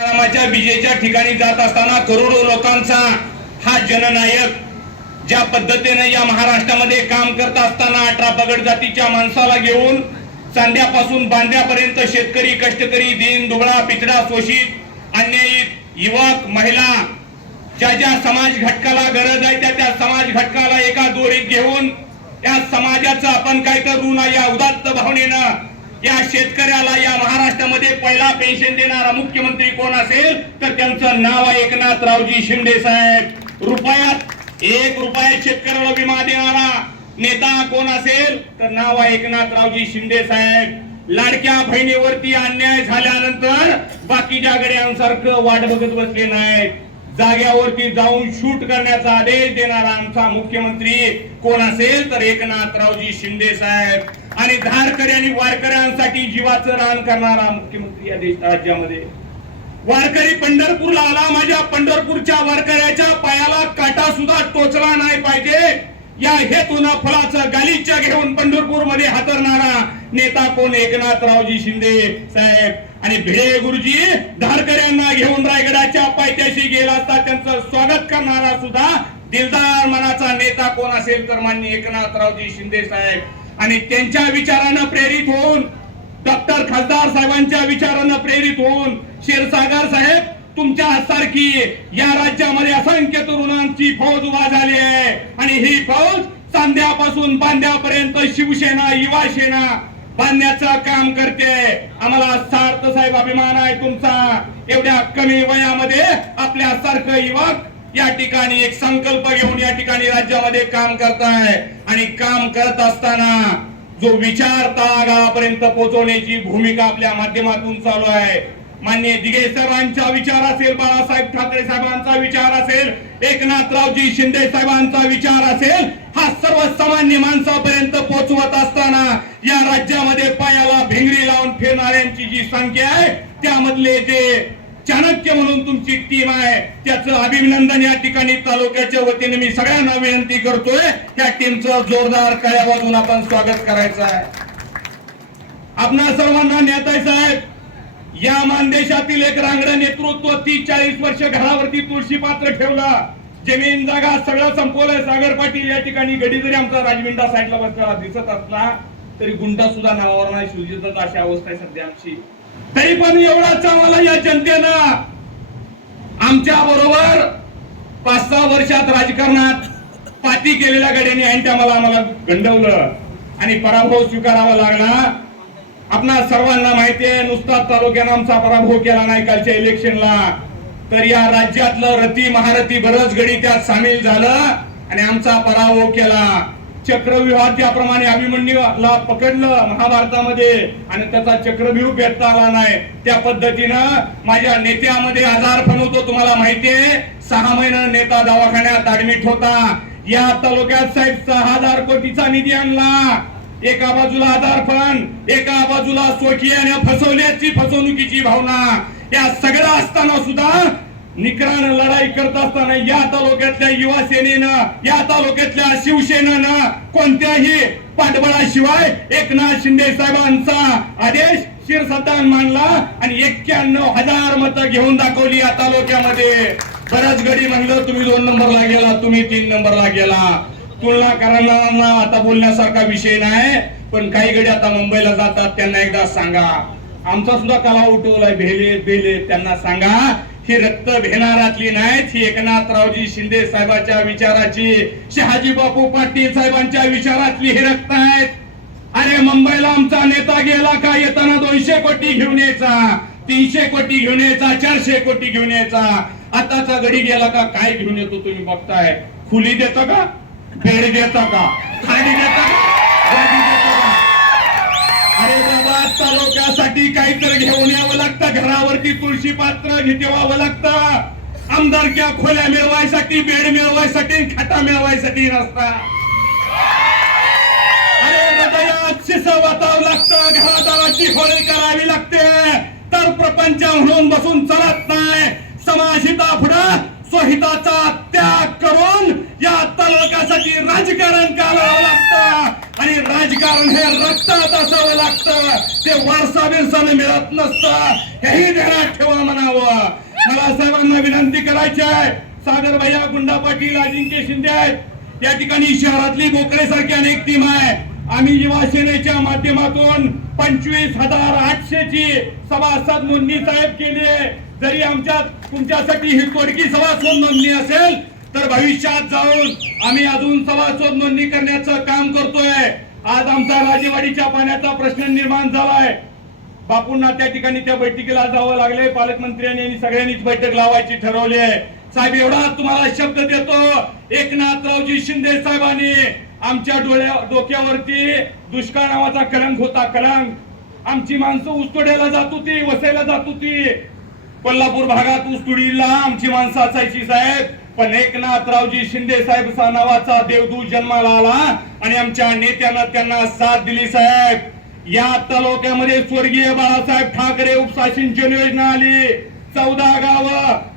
रामाच्या विजेच्या ठिकाणी जात असताना करोडो लोकांचा हा जननायक ज्या पद्धतीने या महाराष्ट्रामध्ये काम करत असताना अठरा पगड जातीच्या माणसाला घेऊन चांद्यापासून बांध्यापर्यंत शेतकरी कष्टकरी दीन दुबळा पिचडा शोषित अन्यायित युवक महिला ज्या ज्या समाज घटकाला गरज आहे त्या त्या समाज घटकाला एका दोरीत घेऊन त्या समाजाचं आपण काय तर ऋण या उदात्त भावनेनं या शेतकऱ्याला या महाराष्ट्रामध्ये पहिला पेन्शन देणारा मुख्यमंत्री कोण असेल तर त्यांचं नाव आहे रावजी शिंदे साहेब रुपयात एक रुपयात शेतकऱ्याला विमा देणारा नेता कोण असेल तर नाव आहे रावजी शिंदे साहेब लाडक्या बहिणीवरती अन्याय झाल्यानंतर बाकीच्या गड्यांसारखं वाट बघत बसले नाहीत जाग्यावरती जाऊन शूट करण्याचा आदेश देणारा आमचा मुख्यमंत्री कोण असेल तर एकनाथरावजी शिंदे साहेब आणि धारकरी आणि वारकऱ्यांसाठी जीवाचं रान करणारा मुख्यमंत्री या देश राज्यामध्ये वारकरी पंढरपूरला आला माझ्या पंढरपूरच्या वारकऱ्याच्या पायाला काटा सुद्धा टोचला नाही पाहिजे या हेतून फळाचं गालिच्या घेऊन पंढरपूर मध्ये हातरणारा नेता कोण एकनाथरावजी शिंदे साहेब आणि भिडे गुरुजी धारकऱ्यांना घेऊन रायगडाच्या पायथ्याशी गेला असता त्यांचं स्वागत करणारा सुद्धा दिलदार मनाचा नेता कोण असेल तर मान्य एकनाथरावजी शिंदे साहेब आणि त्यांच्या विचारानं प्रेरित होऊन डॉक्टर खासदार साहेबांच्या विचारानं प्रेरित होऊन क्षीरसागर साहेब तुमच्या सारखी या राज्यामध्ये असंख्य तरुणांची फौज उभा झाली आहे आणि ही फौज चांद्यापासून बांध्यापर्यंत शिवसेना युवा सेना बांधण्याचं काम करते आम्हाला साहेब अभिमान आहे तुमचा एवढ्या कमी वयामध्ये आपल्या सारखं युवक या ठिकाणी एक संकल्प घेऊन या ठिकाणी राज्यामध्ये काम करताय आणि काम करत असताना जो विचार तळागाळापर्यंत पोहोचवण्याची भूमिका आपल्या माध्यमातून चालू आहे मान्य दिघे सरांचा विचार असेल बाळासाहेब ठाकरे साहेबांचा विचार असेल एकनाथ रावजी शिंदे साहेबांचा विचार असेल हा सर्व सामान्य माणसापर्यंत पोहोचवत असताना या राज्यामध्ये संख्या आहे त्यामधले जे चाणक्य म्हणून तुमची टीम आहे त्याचं अभिनंदन या ठिकाणी तालुक्याच्या वतीने मी सगळ्यांना विनंती करतोय त्या टीमचं जोरदार कळ्या वाजून आपण स्वागत करायचं आहे आपणा सर्वांना नेताय साहेब या मानदेशातील एक रांगड नेतृत्व तीस चाळीस वर्ष घरावरती तुळशी पात्र ठेवला जमीन जागा सगळं संपवलंय सागर पाटील या ठिकाणी गडी जरी आमचा राजमिंडा साईडला बसलेला दिसत असला तरी गुंडा सुद्धा नावावर नाही शिवजीचा अशी अवस्था आहे सध्या आमची तरी पण एवढाच आम्हाला या जनतेनं आमच्या बरोबर पाच सहा वर्षात राजकारणात पाती केलेल्या गड्याने आणि मला आम्हाला गंडवलं आणि पराभव स्वीकारावा लागला आपणा सर्वांना माहितीये आहे नुसताच तालुक्यानं आमचा पराभव केला नाही कालच्या इलेक्शनला तर या राज्यातलं रती महारथी बरच गडी त्यात सामील झालं आणि आमचा पराभव केला चक्रव्यूहात ज्याप्रमाणे अभिमन्यूला पकडलं महाभारतामध्ये आणि त्याचा चक्रव्यूह भेटता आला नाही त्या पद्धतीनं माझ्या नेत्यामध्ये आजार होतो तुम्हाला माहितीये सहा महिना नेता दवाखान्यात ऍडमिट होता या तालुक्यात साहेब सहा हजार कोटीचा निधी आणला एका बाजूला आधार पण एका बाजूला आणि फसवल्याची फसवणुकीची भावना या सगळं असताना सुद्धा निकरान लढाई करत असताना या तालुक्यातल्या युवा सेनेनं या तालुक्यातल्या शिवसेनेनं कोणत्याही पाठबळाशिवाय एकनाथ शिंदे साहेबांचा आदेश शिरसदान मानला आणि एक्क्याण्णव हजार मतं घेऊन दाखवली या तालुक्यामध्ये बऱ्याच गडी म्हणलं तुम्ही दोन नंबरला गेला तुम्ही तीन नंबरला गेला तुलनाकारांना आता बोलण्यासारखा विषय नाही पण काही गडी आता मुंबईला जातात त्यांना एकदा सांगा आमचा सुद्धा कला उठवलाय भेले भेले त्यांना सांगा ही रक्त भेनारातली नाहीत ही एकनाथरावजी शिंदे साहेबांच्या विचाराची शहाजी बापू पाटील साहेबांच्या विचारातली हे रक्त आहेत अरे मुंबईला आमचा नेता गेला का येताना दोनशे कोटी घेऊन यायचा तीनशे कोटी घेऊन यायचा चारशे कोटी घेऊन यायचा आताचा घडी गेला का काय घेऊन येतो तुम्ही बघताय खुली देतो का बेड देता का खाली देता का औरंगाबाद तालुक्यासाठी काहीतरी घेऊन यावं लागतं घरावरती तुळशी पात्र ठेवावं लागतं आमदारक्या खोल्या मिळवायसाठी बेड मिळवायसाठी खाटा मिळवायसाठी रस्ता अरे हृदयात शिस वाचावं लागतं घरादाराची होळी करावी लागते तर प्रपंच म्हणून बसून चालत नाही समाजिता पुढं स्वहिताचा त्याग करून या आत्ता लोकांसाठी राजकारण करावं लागतं आणि राजकारण हे रक्तात असावं लागतं ते वारसा बिरसाने मिळत नसतं हेही जरा ठेवा म्हणावं मला साहेबांना विनंती करायची आहे सागर भैया गुंडा पाटील अजिंक्य शिंदे आहेत या ठिकाणी शहरातली बोकरे सारखी अनेक टीम आहे आम्ही युवासेनेच्या माध्यमातून पंचवीस हजार आठशे ची सभासद मुन्नी साहेब केली आहे जरी आमच्या तुमच्यासाठी ही कोडकी सभासद नोंदणी असेल तर भविष्यात जाऊन आम्ही अजून सभासद नोंदणी करण्याचं काम करतोय आज आमचा राजेवाडीच्या पाण्याचा प्रश्न निर्माण झालाय बापूंना त्या ठिकाणी त्या बैठकीला जावं लागले पालकमंत्र्यांनी आणि सगळ्यांनीच बैठक लावायची ठरवली आहे साहेब एवढा तुम्हाला शब्द देतो एकनाथरावजी शिंदे साहेबांनी आमच्या डोळ्या डोक्यावरती दुष्काळ नावाचा कलंक होता कलंक आमची माणसं उसतोड्याला जात होती वसायला जात होती कोल्हापूर भागात उस्तुडीला आमची माणसं असायची साहेब पण एकनाथरावजी शिंदे साहेब नावाचा देवदूत जन्माला आला आणि आमच्या नेत्यांना त्यांना साथ दिली साहेब या तालुक्यामध्ये स्वर्गीय बाळासाहेब ठाकरे उपसा सिंचन योजना आली चौदा गाव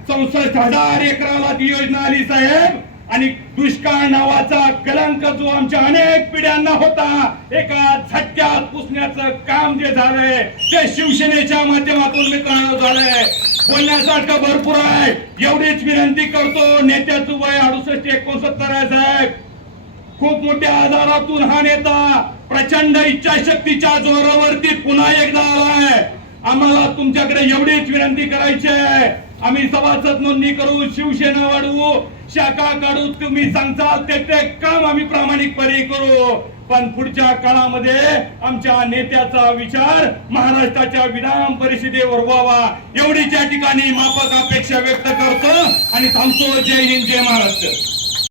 चौसष्ट हजार एकराला ती योजना आली साहेब आणि दुष्काळ नावाचा कलंक जो आमच्या अनेक पिढ्यांना होता एका झटक्यात पुसण्याचं काम जे झालंय ते शिवसेनेच्या माध्यमातून मित्रांनो झालंय बोलण्यासारखं भरपूर आहे एवढीच विनंती करतो नेत्याचं वय अडुसष्ट एकोणसत्तर आहे साहेब खूप मोठ्या आजारातून हा नेता प्रचंड इच्छाशक्तीच्या जोरावरती पुन्हा एकदा आलाय आम्हाला तुमच्याकडे एवढीच विनंती करायची आहे आम्ही सभासद नोंदणी करू शिवसेना वाढवू शाखा काढू तुम्ही सांगता ते ते काम आम्ही प्रामाणिकपणे करू पण पुढच्या काळामध्ये आमच्या नेत्याचा विचार महाराष्ट्राच्या विधान परिषदेवर व्हावा एवढीच्या ठिकाणी माफक अपेक्षा व्यक्त करतो आणि सांगतो जय हिंद जय महाराष्ट्र